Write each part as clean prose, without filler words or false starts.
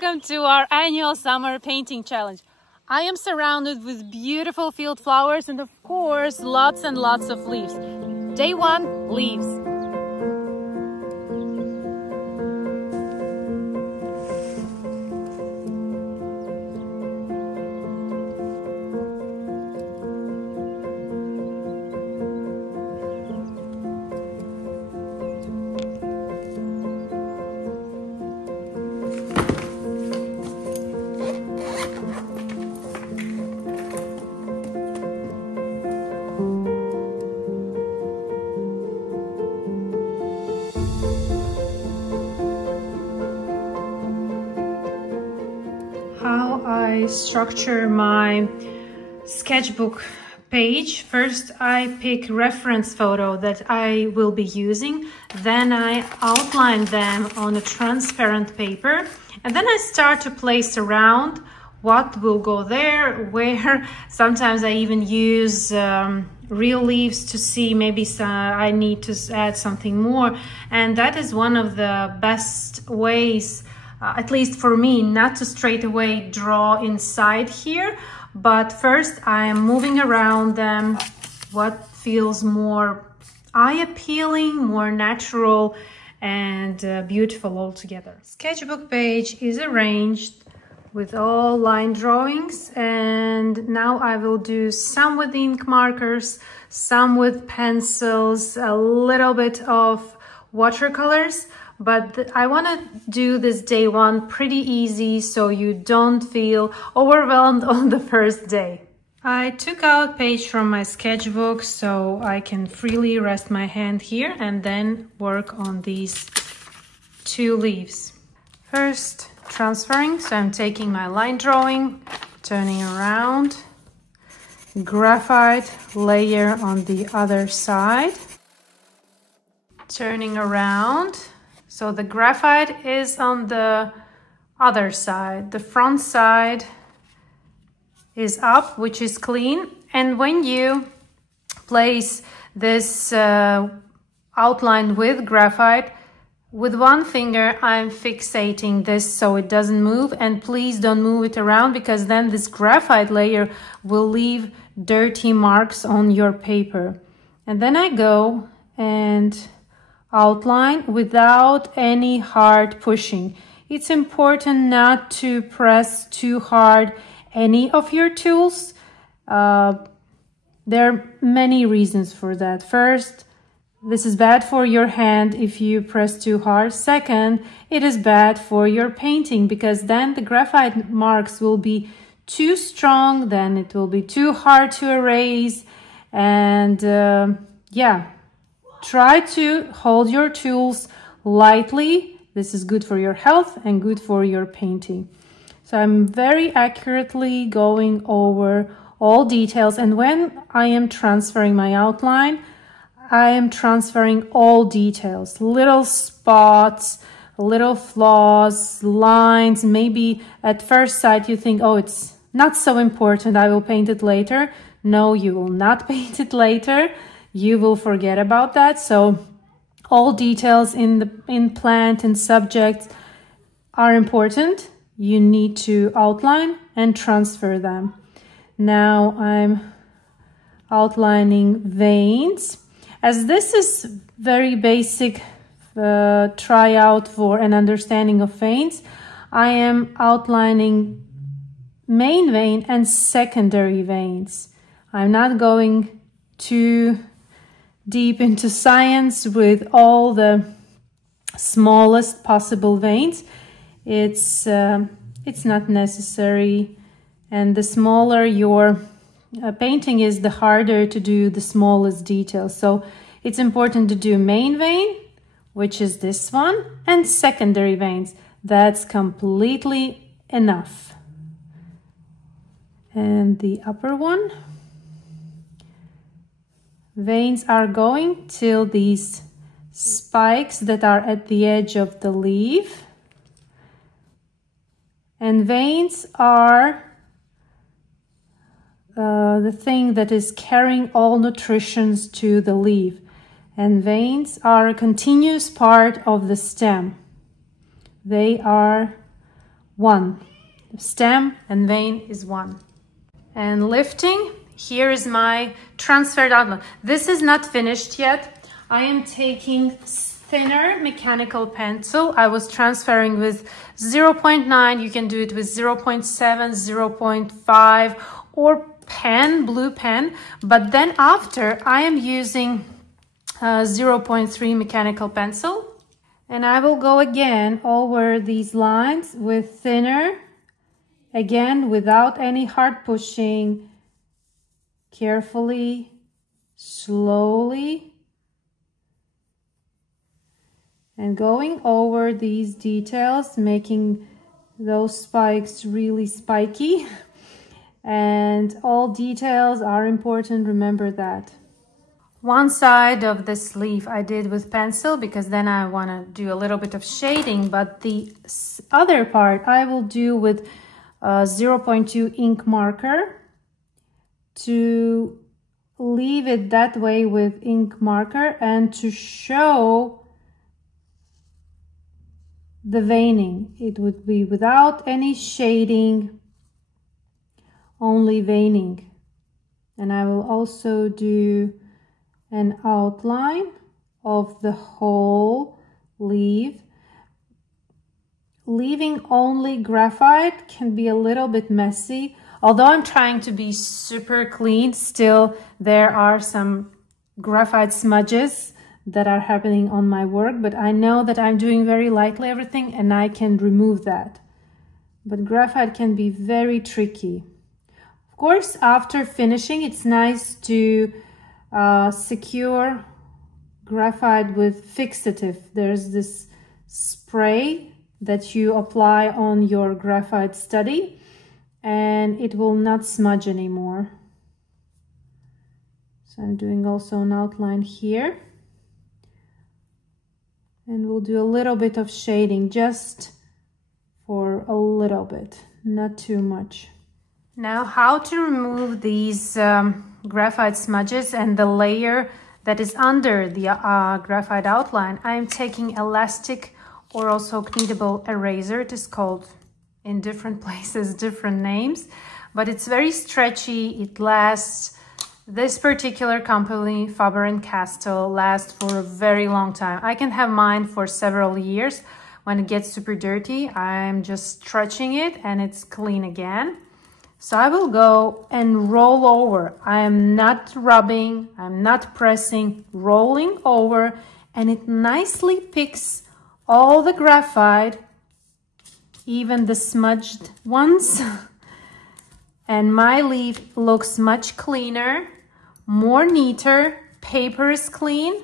welcome to our annual summer painting challenge. I am surrounded with beautiful field flowers and of course lots and lots of leaves. Day 1, leaves. How I structure my sketchbook page. First, I pick reference photo that I will be using. Then I outline them on a transparent paper. And then I start to place around what will go there, where. Sometimes I even use real leaves to see maybe I need to add something more. And that is one of the best ways, at least for me, not to straight away draw inside here, but first I am moving around them, what feels more eye-appealing, more natural and beautiful altogether. Sketchbook page is arranged with all line drawings, and now I will do some with ink markers, some with pencils, a little bit of watercolors. But I want to do this day 1 pretty easy so you don't feel overwhelmed on the first day. I took out page from my sketchbook so I can freely rest my hand here and then work on these 2 leaves. First, transferring, so I'm taking my line drawing, turning around, graphite layer on the other side, turning around. So the graphite is on the other side. The front side is up, which is clean. And when you place this outline with graphite, with one finger, I'm fixating this so it doesn't move. And please don't move it around, because then this graphite layer will leave dirty marks on your paper. And then I go and outline without any hard pushing. It's important not to press too hard any of your tools. There are many reasons for that. First, this is bad for your hand if you press too hard. Second, it is bad for your painting, because then the graphite marks will be too strong, then it will be too hard to erase. And yeah, try to hold your tools lightly. This is good for your health and good for your painting. So I'm very accurately going over all details. And when I am transferring my outline, I am transferring all details, little spots, little flaws, lines. Maybe at first sight you think, oh, it's not so important, I will paint it later. No, you will not paint it later. You will forget about that. So all details in plant and subjects are important. You need to outline and transfer them. Now I'm outlining veins. As this is very basic tryout for an understanding of veins, I am outlining main vein and secondary veins. I'm not going too deep into science with all the smallest possible veins. It's not necessary, and the smaller your painting is, the harder to do the smallest details. So it's important to do main vein, which is this one, and secondary veins. That's completely enough. And the upper one. Veins are going till these spikes that are at the edge of the leaf. And veins are the thing that is carrying all nutritions to the leaf. And veins are a continuous part of the stem. They are 1. The stem and vein is 1. And lifting, here is my transferred outline. This is not finished yet. I am taking thinner mechanical pencil. I was transferring with 0.9. You can do it with 0.7, 0.5, or pen, blue pen. But then after, I am using 0.3 mechanical pencil. And I will go again over these lines with thinner, again without any hard pushing, carefully, slowly, and going over these details, making those spikes really spiky. And all details are important, remember that. One side of the sleeve I did with pencil because then I want to do a little bit of shading, but the other part I will do with 0.2 ink marker to leave it that way with ink marker and to show the veining. It would be without any shading, only veining. And I will also do an outline of the whole leaf. Leaving only graphite can be a little bit messy. Although I'm trying to be super clean, still there are some graphite smudges that are happening on my work, but I know that I'm doing very lightly everything and I can remove that. But graphite can be very tricky. Of course, after finishing, it's nice to secure graphite with fixative. There's this spray that you apply on your graphite study and it will not smudge anymore. So I'm doing also an outline here. And we'll do a little bit of shading, just for a little bit, not too much. Now, how to remove these graphite smudges and the layer that is under the graphite outline. I'm taking elastic or also kneadable eraser. It is called in different places different names, but it's very stretchy. It lasts. This particular company, 𝗝𝗲𝗏 lasts for a very long time. I can have mine for several years. When it gets super dirty, I'm just stretching it and it's clean again. So I will go and roll over. I am not rubbing, I'm not pressing, rolling over, and it nicely picks all the graphite, even the smudged ones. And my leaf looks much cleaner, more neater, paper is clean.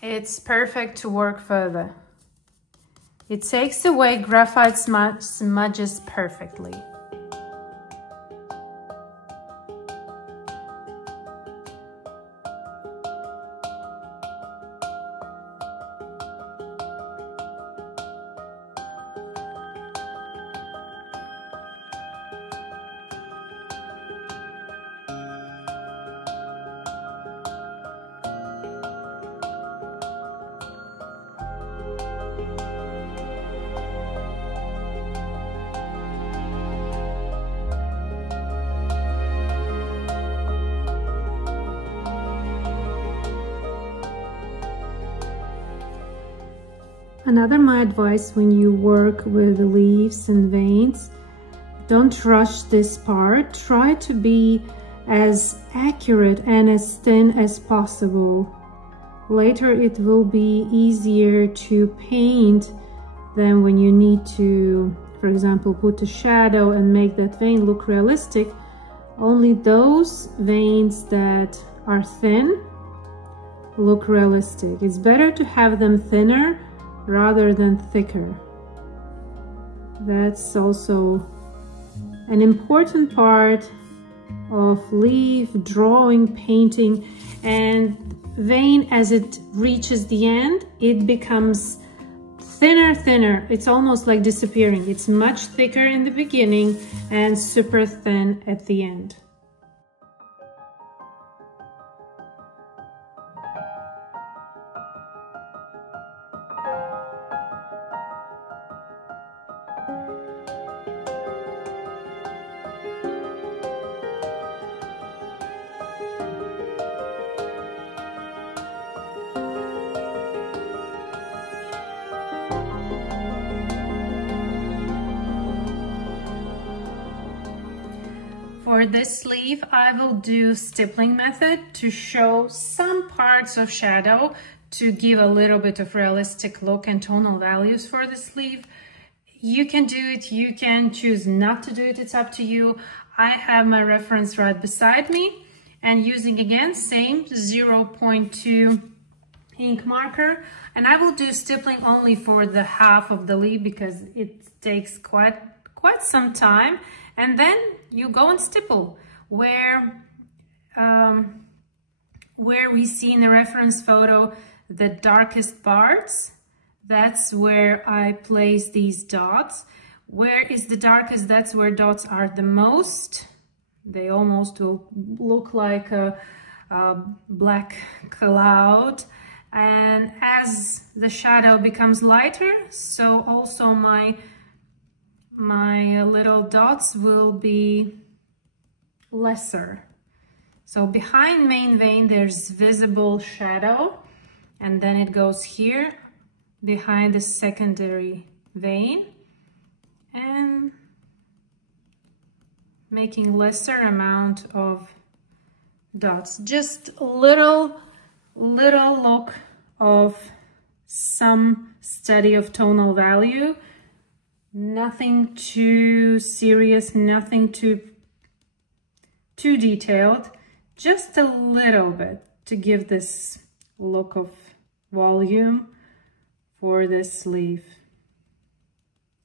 It's perfect to work further. It takes away graphite smudges perfectly. Another my advice when you work with leaves and veins, don't rush this part. Try to be as accurate and as thin as possible. Later it will be easier to paint than when you need to, for example, put a shadow and make that vein look realistic. Only those veins that are thin look realistic. It's better to have them thinner rather than thicker. That's also an important part of leaf drawing, painting, and vein. As it reaches the end, it becomes thinner. It's almost like disappearing. It's much thicker in the beginning and super thin at the end. For this sleeve, I will do stippling method to show some parts of shadow to give a little bit of realistic look and tonal values for the sleeve. You can do it, you can choose not to do it, it's up to you. I have my reference right beside me and using again same 0.2 ink marker, and I will do stippling only for the half of the leaf because it takes quite some time, and then you go and stipple where we see in the reference photo the darkest parts. That's where I place these dots. Where is the darkest? That's where dots are the most. They almost will look like a black cloud. And as the shadow becomes lighter, so also my little dots will be lesser. So behind main vein, there's visible shadow, and then it goes here behind the secondary vein and making lesser amount of dots. Just a little look of some study of tonal value. Nothing too serious, nothing too detailed, just a little bit to give this look of volume for this sleeve.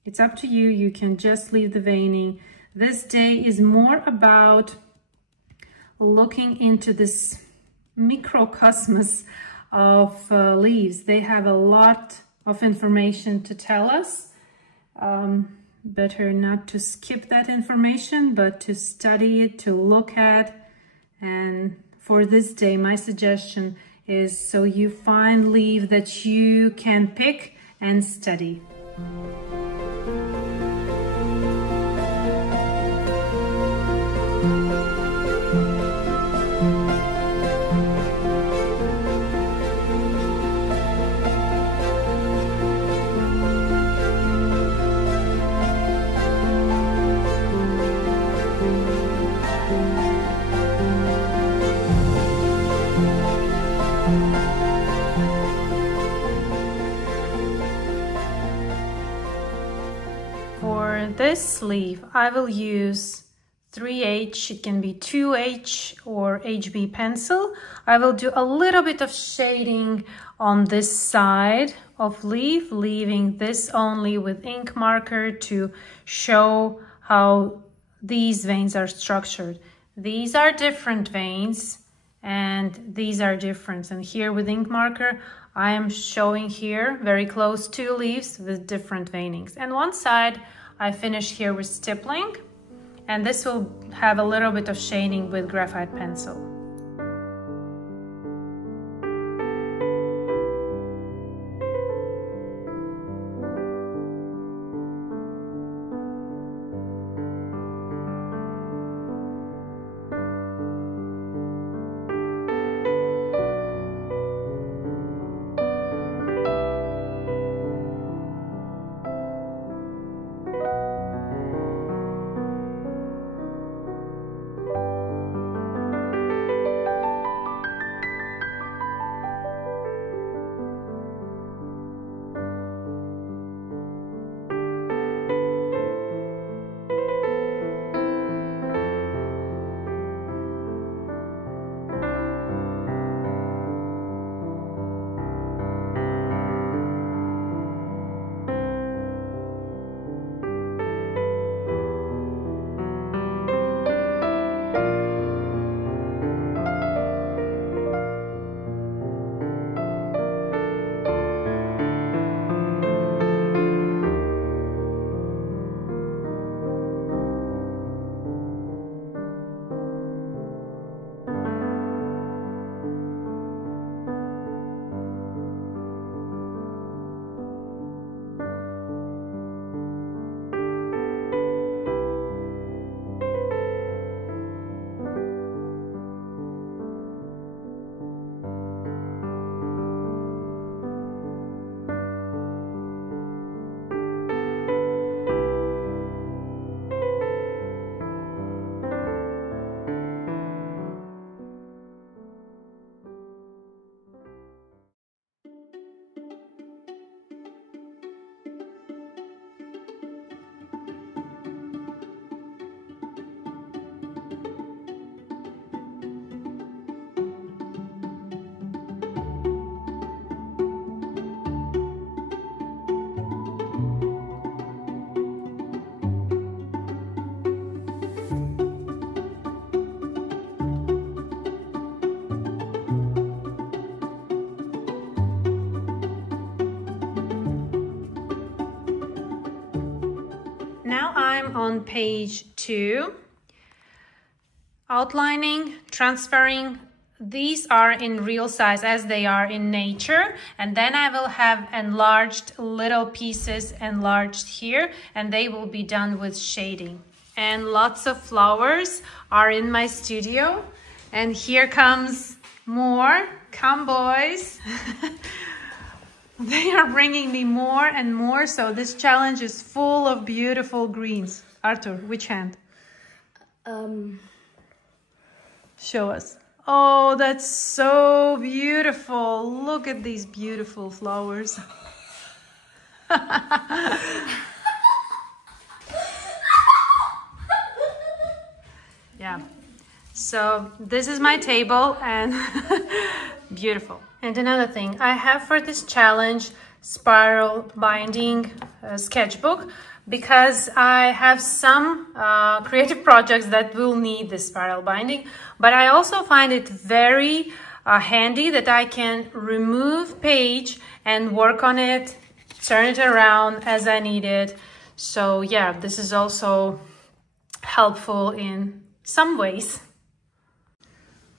It's up to you, you can just leave the veining. This day is more about looking into this microcosmos of leaves. They have a lot of information to tell us. Better not to skip that information, but to study it, to look at. And for this day, my suggestion is so you find leaf that you can pick and study. This sleeve, I will use 3H, it can be 2H or HB pencil. I will do a little bit of shading on this side of leaf, leaving this only with ink marker to show how these veins are structured. These are different veins and these are different. And here with ink marker, I am showing here very close to leaves with different veinings. And one side, I finish here with stippling, and this will have a little bit of shading with graphite pencil. Now I'm on page 2. Outlining, transferring. These are in real size as they are in nature, and then I will have enlarged little pieces enlarged here, and they will be done with shading. And lots of flowers are in my studio, and here comes more. Come boys. They are bringing me more and more, so this challenge is full of beautiful greens. Arthur, which hand? Show us. Oh, that's so beautiful. Look at these beautiful flowers. Yeah. So this is my table and beautiful. And another thing, I have for this challenge spiral binding sketchbook, because I have some creative projects that will need this spiral binding, but I also find it very handy that I can remove page and work on it, turn it around as I need it. So yeah, this is also helpful in some ways.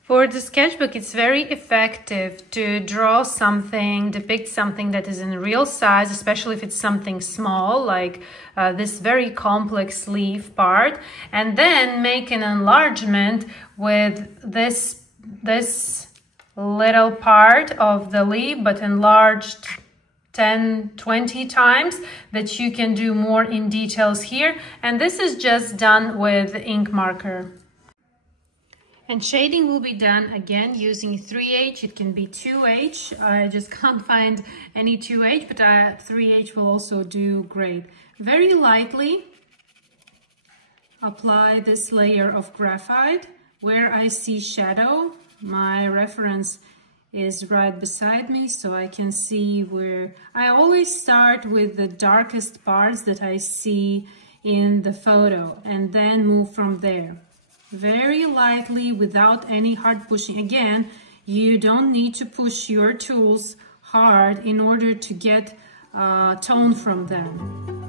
For the sketchbook, it's very effective to draw something, depict something that is in real size, especially if it's something small, like this very complex leaf part, and then make an enlargement with this little part of the leaf, but enlarged 10-20 times, that you can do more in details here. And this is just done with ink marker. And shading will be done again using 3H. It can be 2H. I just can't find any 2H, but 3H will also do great. Very lightly apply this layer of graphite where I see shadow. My reference is right beside me, so I can see where I always start with the darkest parts that I see in the photo and then move from there. Very lightly, without any hard pushing. Again, you don't need to push your tools hard in order to get tone from them.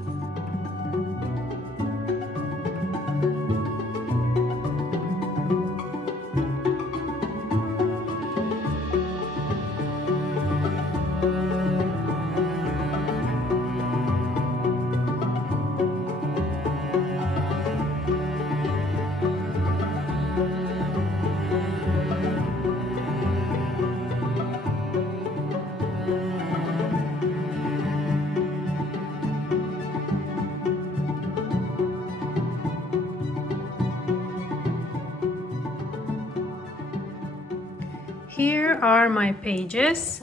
Here are my pages.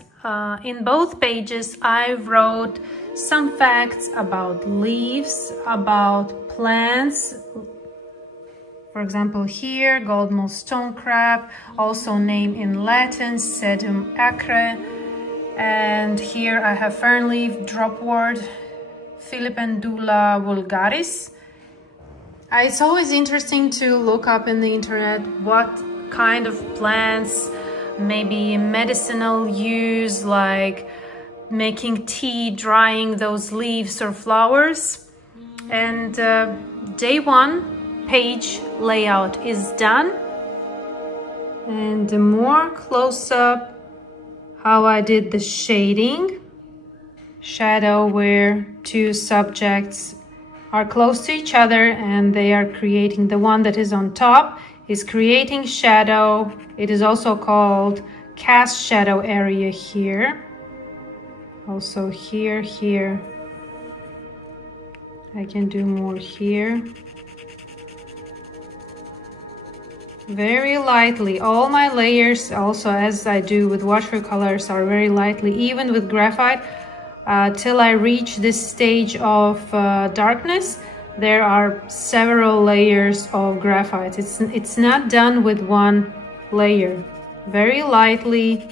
In both pages I wrote some facts about leaves, about plants. For example, here, gold-mold stone crab, also named in Latin Sedum acre. And here I have fernleaf, dropwort, 𝗲𝗏𝗓 vulgaris. It's always interesting to look up in the internet what kind of plants, maybe medicinal use, like making tea, drying those leaves or flowers. And day 1 page layout is done. And the more close-up how I did the shading, shadow where two subjects are close to each other and they are creating, the one that is on top is creating shadow. It is also called cast shadow area here. Also here. I can do more here. Very lightly. All my layers, also as I do with watercolors, are very lightly, even with graphite, till I reach this stage of darkness. There are several layers of graphite. It's not done with one layer. Very lightly,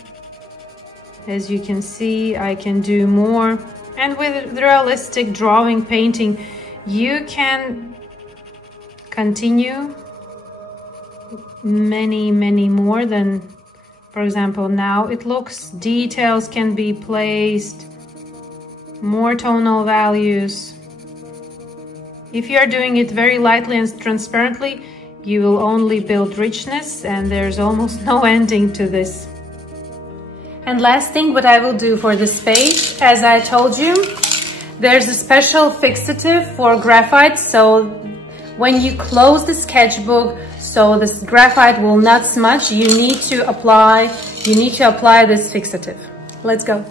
as you can see, I can do more. And with realistic drawing, painting, you can continue many more than, for example, now it looks, details can be placed, more tonal values. If you are doing it very lightly and transparently, you will only build richness, and there's almost no ending to this. And last thing what I will do for this page, as I told you, there's a special fixative for graphite, so when you close the sketchbook, so this graphite will not smudge, you need to apply this fixative. Let's go.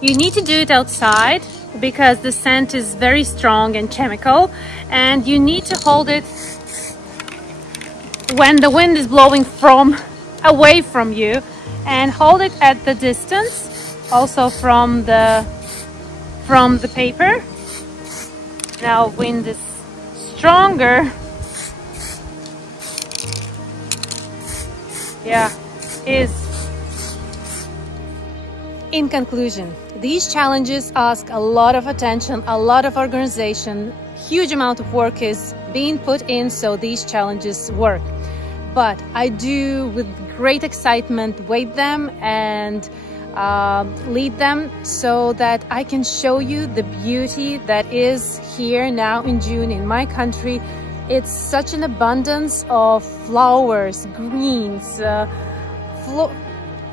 You need to do it outside because the scent is very strong and chemical, and you need to hold it when the wind is blowing away from you, and hold it at the distance also from the paper. Now wind is stronger. Yeah, is. In conclusion, these challenges ask a lot of attention, a lot of organization, huge amount of work is being put in so these challenges work. But I do with great excitement wait them and lead them so that I can show you the beauty that is here now in June in my country. It's such an abundance of flowers, greens,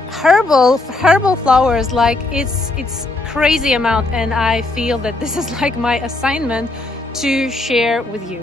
herbal flowers, like it's crazy amount, and I feel that this is like my assignment to share with you.